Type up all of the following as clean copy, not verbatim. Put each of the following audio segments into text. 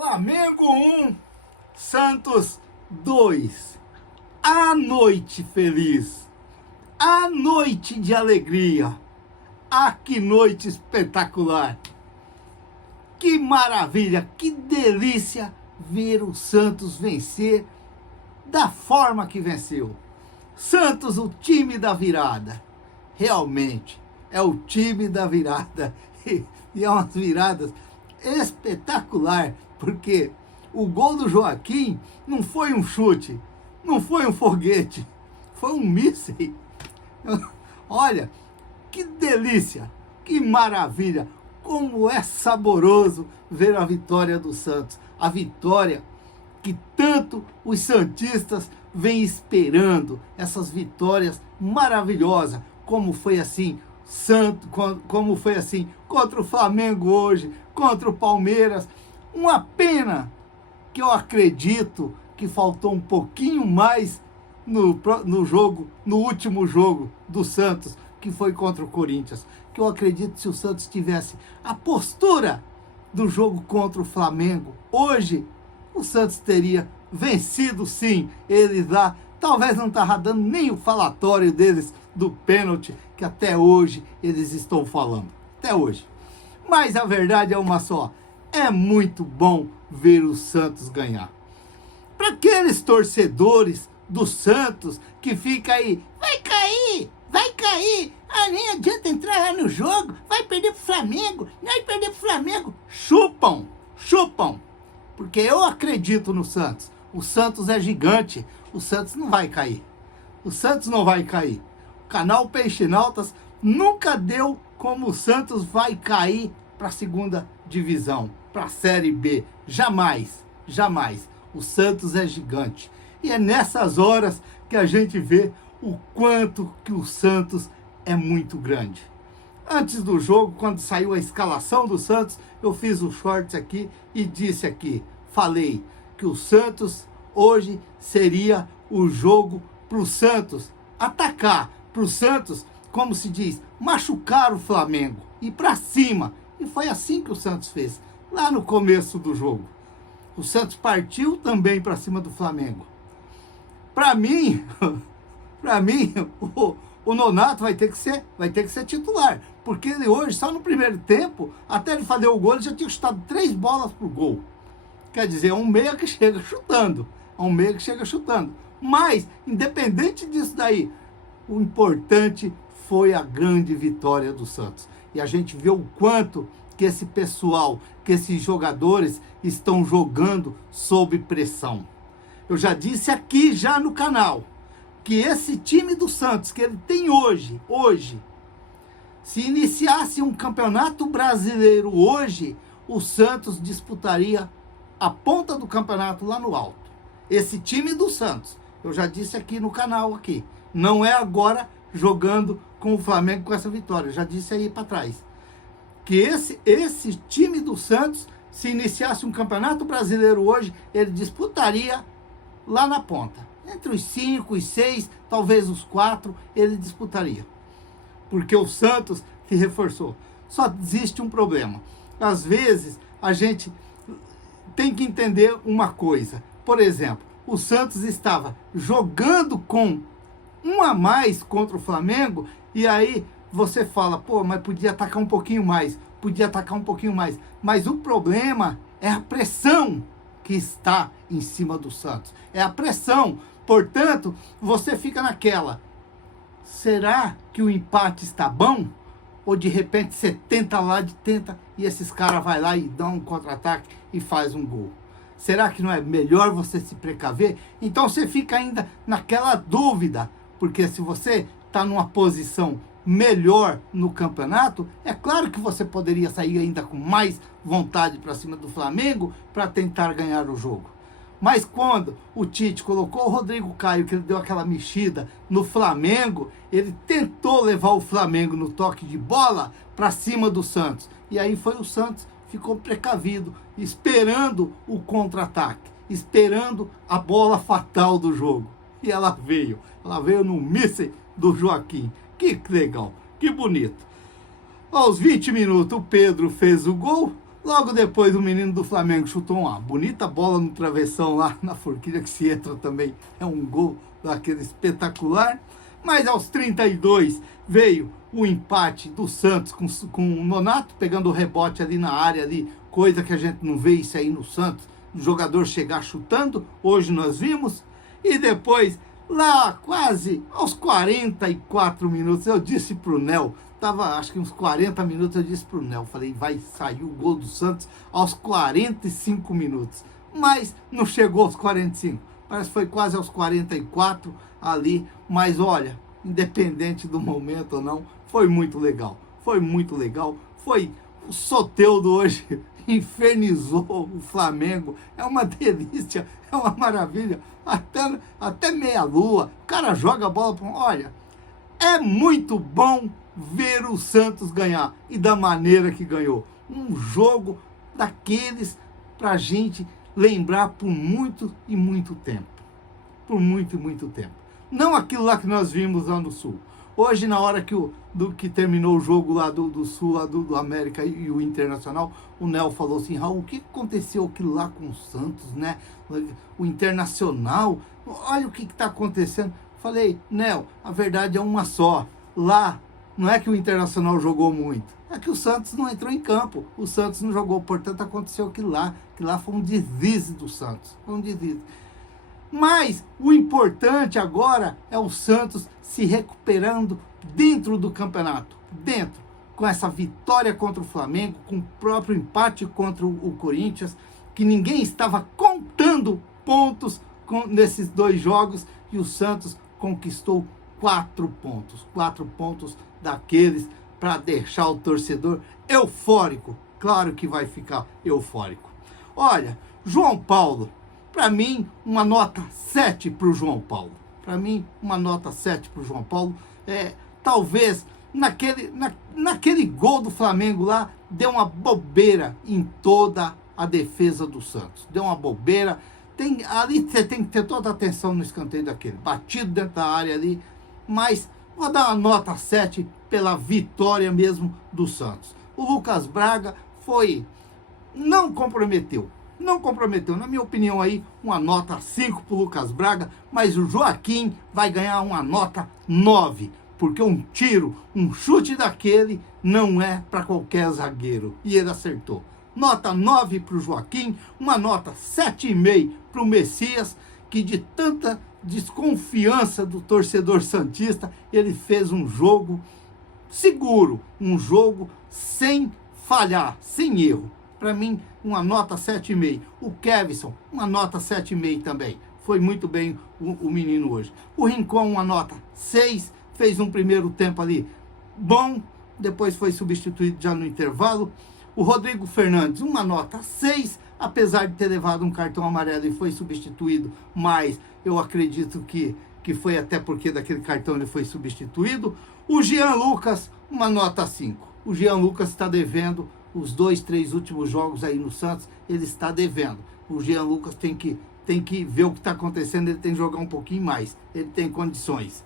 Flamengo 1, Santos 2. A noite feliz, a noite de alegria. Ah, que noite espetacular! Que maravilha, que delícia ver o Santos vencer da forma que venceu. Santos, o time da virada. Realmente, é o time da virada. E é umas viradas espetacular, porque o gol do Joaquim não foi um chute, não foi um foguete, foi um míssil. Olha, que delícia, que maravilha, como é saboroso ver a vitória do Santos. A vitória que tanto os santistas vêm esperando, essas vitórias maravilhosas, como foi assim como foi assim contra o Flamengo hoje, contra o Palmeiras. Uma pena que eu acredito que faltou um pouquinho mais no jogo, no último jogo do Santos, que foi contra o Corinthians. Que eu acredito que se o Santos tivesse a postura do jogo contra o Flamengo, hoje o Santos teria vencido sim. Eles lá, talvez não estava dando nem o falatório deles do pênalti, que até hoje eles estão falando. Até hoje. Mas a verdade é uma só. É muito bom ver o Santos ganhar. Para aqueles torcedores do Santos que fica aí, vai cair, nem adianta entrar lá no jogo, vai perder pro Flamengo, vai perder pro Flamengo. Chupam, porque eu acredito no Santos. O Santos é gigante, o Santos não vai cair. O Santos não vai cair. O canal Peixinautas nunca deu como o Santos vai cair para a segunda divisão, para a Série B. Jamais, jamais. O Santos é gigante. E é nessas horas que a gente vê o quanto que o Santos é muito grande. Antes do jogo, quando saiu a escalação do Santos, eu fiz o shorts aqui e disse aqui, falei que o Santos hoje seria o jogo para o Santos atacar, para o Santos, como se diz, machucar o Flamengo, ir para cima. E foi assim que o Santos fez, lá no começo do jogo. O Santos partiu também para cima do Flamengo. Para mim, o Nonato vai ter que ser titular, porque ele hoje, só no primeiro tempo, até ele fazer o gol, ele já tinha chutado 3 bolas pro gol. Quer dizer, é um meia que chega chutando. Mas, independente disso daí, o importante foi a grande vitória do Santos. E a gente vê o quanto que esse pessoal, que esses jogadores estão jogando sob pressão. Eu já disse aqui, já no canal, que esse time do Santos, que ele tem hoje, se iniciasse um campeonato brasileiro hoje, o Santos disputaria a ponta do campeonato lá no alto. Esse time do Santos, eu já disse aqui no canal, aqui, não é agora jogando com o Flamengo com essa vitória, eu já disse aí para trás, que esse time do Santos, se iniciasse um campeonato brasileiro hoje, ele disputaria lá na ponta. Entre os 5, os 6, talvez os 4, ele disputaria. Porque o Santos se reforçou. Só existe um problema. Às vezes, a gente tem que entender uma coisa. Por exemplo, o Santos estava jogando com um a mais contra o Flamengo, e aí você fala, pô, mas podia atacar um pouquinho mais. Mas o problema é a pressão que está em cima do Santos. É a pressão. Portanto, você fica naquela, será que o empate está bom? Ou de repente você tenta e esses caras vão lá e dão um contra-ataque e faz um gol? Será que não é melhor você se precaver? Então você fica ainda naquela dúvida, porque se você está numa posição melhor no campeonato, é claro que você poderia sair ainda com mais vontade para cima do Flamengo para tentar ganhar o jogo. Mas quando o Tite colocou o Rodrigo Caio, que ele deu aquela mexida no Flamengo, ele tentou levar o Flamengo no toque de bola para cima do Santos. E aí foi o Santos, ficou precavido, esperando o contra-ataque, esperando a bola fatal do jogo. E ela veio no míssil do Joaquim. Que legal, que bonito. Aos 20 minutos o Pedro fez o gol, Logo depois o menino do Flamengo chutou uma bonita bola no travessão lá na forquilha, que se entra também é um gol daquele espetacular. Mas aos 32 veio o empate do Santos com o Nonato, pegando o rebote ali na área, ali, coisa que a gente não vê isso aí no Santos, o jogador chegar chutando, hoje nós vimos. E depois, lá quase aos 44 minutos, eu disse pro Nel, tava acho que uns 40 minutos, eu disse pro Nel, falei, vai sair o gol do Santos aos 45 minutos. Mas não chegou aos 45, parece que foi quase aos 44 ali. Mas olha, independente do momento ou não, foi muito legal. Foi muito legal. Foi o Soteldo hoje infernizou o Flamengo. É uma delícia, é uma maravilha. Até meia-lua, o cara joga a bola. Olha, é muito bom ver o Santos ganhar e da maneira que ganhou. Um jogo daqueles pra gente lembrar por muito e muito tempo. Por muito e muito tempo. Não aquilo lá que nós vimos lá no Sul. Hoje, na hora que terminou o jogo lá do Sul, lá do América e o Internacional, o Nel falou assim, Raul, o que aconteceu aquilo lá com o Santos, né? O Internacional, olha o que está acontecendo. Falei, Nel, a verdade é uma só. Lá, não é que o Internacional jogou muito, é que o Santos não entrou em campo. O Santos não jogou, portanto aconteceu aquilo lá. Que lá foi um deslize do Santos. Foi um deslize. Mas o importante agora é o Santos se recuperando dentro do campeonato. Dentro, com essa vitória contra o Flamengo, com o próprio empate contra o Corinthians, que ninguém estava contando pontos nesses dois jogos, e o Santos conquistou 4 pontos. 4 pontos daqueles para deixar o torcedor eufórico. Claro que vai ficar eufórico. Olha, João Paulo, para mim, uma nota 7 para o João Paulo. Para mim, uma nota 7 para o João Paulo. Talvez naquele gol do Flamengo lá, deu uma bobeira em toda a defesa do Santos. Deu uma bobeira. Ali você tem que ter toda a atenção no escanteio daquele. Batido dentro da área ali. Mas vou dar uma nota 7 pela vitória mesmo do Santos. O Lucas Braga não comprometeu. Não comprometeu, na minha opinião aí, uma nota 5 para o Lucas Braga, mas o Joaquim vai ganhar uma nota 9, porque um tiro, um chute daquele não é para qualquer zagueiro, e ele acertou. Nota 9 para o Joaquim, uma nota 7,5 para o Messias, que de tanta desconfiança do torcedor santista, ele fez um jogo seguro, um jogo sem falhar, sem erro. Para mim, uma nota 7,5. O Kevson, uma nota 7,5 também. Foi muito bem o menino hoje. O Rincon, uma nota 6. Fez um primeiro tempo ali bom. Depois foi substituído já no intervalo. O Rodrigo Fernandes, uma nota 6. Apesar de ter levado um cartão amarelo e foi substituído. Mas eu acredito que foi até porque daquele cartão ele foi substituído. O Jean Lucas, uma nota 5. O Jean Lucas está devendo os 2, 3 últimos jogos aí no Santos, ele está devendo. O Jean Lucas tem que ver o que está acontecendo, ele tem que jogar um pouquinho mais, ele tem condições.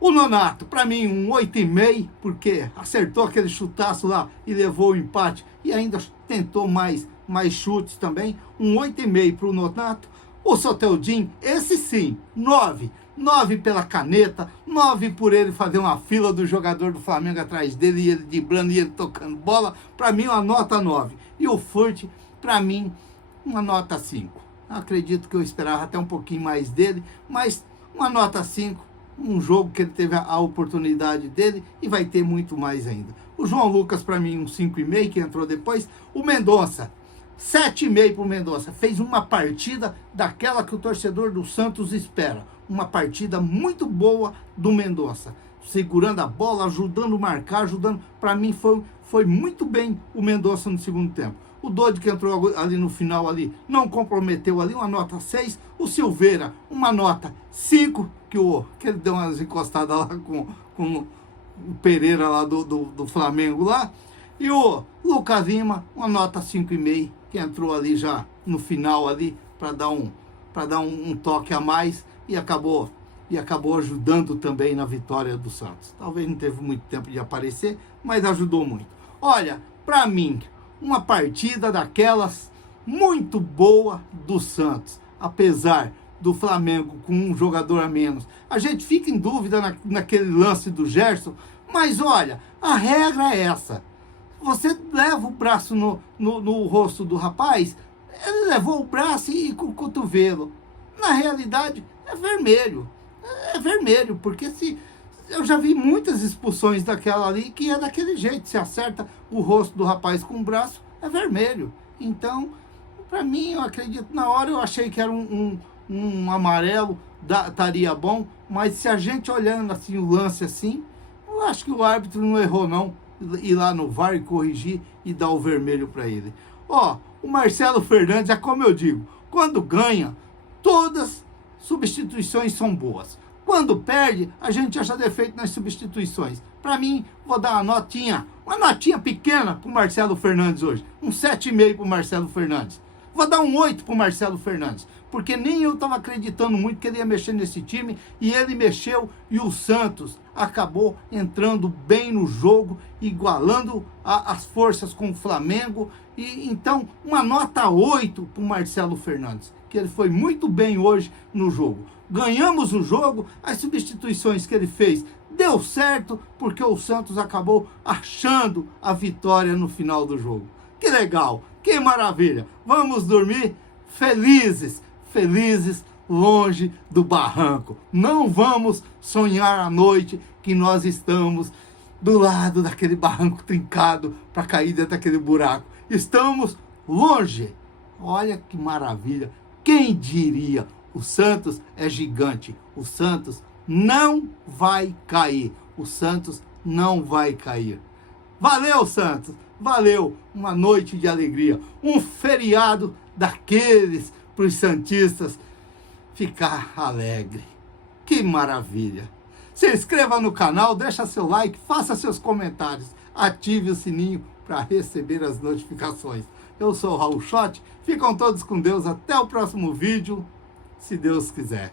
O Nonato, para mim, um 8,5, porque acertou aquele chutaço lá e levou o empate, e ainda tentou mais chutes também, um 8,5 para o Nonato. O Soteldinho, esse sim, 9. 9 pela caneta, 9 por ele fazer uma fila do jogador do Flamengo atrás dele, e ele driblando e ele tocando bola. Para mim, uma nota 9. E o Furt, para mim, uma nota 5. Acredito que eu esperava até um pouquinho mais dele, mas uma nota 5. Um jogo que ele teve a oportunidade dele e vai ter muito mais ainda. O João Lucas, para mim, um 5,5, que entrou depois. O Mendonça, 7,5 para o Mendonça. Fez uma partida daquela que o torcedor do Santos espera. Uma partida muito boa do Mendonça. Segurando a bola, ajudando a marcar, ajudando. Para mim foi muito bem o Mendonça no segundo tempo. O Dodi, que entrou ali no final, ali não comprometeu ali, uma nota 6. O Silveira, uma nota 5, que ele deu umas encostadas lá com o Pereira lá do Flamengo lá. E o Lucas Lima, uma nota 5,5, que entrou ali já no final ali para dar um toque a mais e acabou ajudando também na vitória do Santos. Talvez não teve muito tempo de aparecer, mas ajudou muito. Olha, para mim, uma partida daquelas muito boa do Santos, apesar do Flamengo com um jogador a menos. A gente fica em dúvida naquele lance do Gerson, mas olha, a regra é essa. Você leva o braço no rosto do rapaz, ele levou o braço e com o cotovelo. Na realidade, é vermelho. É vermelho, porque se eu já vi muitas expulsões daquela ali que é daquele jeito. Se acerta o rosto do rapaz com o braço, é vermelho. Então, para mim, eu acredito, na hora eu achei que era um amarelo, estaria bom, mas se a gente olhando assim o lance assim, eu acho que o árbitro não errou não, ir lá no VAR e corrigir e dar o vermelho para ele. Ó, o Marcelo Fernandes, é como eu digo, quando ganha, todas substituições são boas. Quando perde, a gente acha defeito nas substituições. Para mim, vou dar uma notinha pequena pro Marcelo Fernandes hoje. Um 7,5 pro Marcelo Fernandes. Vou dar um 8 pro Marcelo Fernandes, porque nem eu estava acreditando muito que ele ia mexer nesse time, e ele mexeu, e o Santos acabou entrando bem no jogo, igualando as forças com o Flamengo. E então, uma nota 8 pro Marcelo Fernandes, que ele foi muito bem hoje no jogo. Ganhamos o jogo, as substituições que ele fez deu certo, porque o Santos acabou achando a vitória no final do jogo. Que legal, que maravilha. Vamos dormir felizes, felizes, longe do barranco. Não vamos sonhar à noite que nós estamos do lado daquele barranco trincado para cair dentro daquele buraco. Estamos longe. Olha que maravilha. Quem diria? O Santos é gigante. O Santos não vai cair. O Santos não vai cair. Valeu, Santos. Valeu. Uma noite de alegria. Um feriado daqueles para os santistas ficar alegre. Que maravilha. Se inscreva no canal, deixa seu like, faça seus comentários, ative o sininho para receber as notificações. Eu sou o Raul Schott, ficam todos com Deus, até o próximo vídeo, se Deus quiser.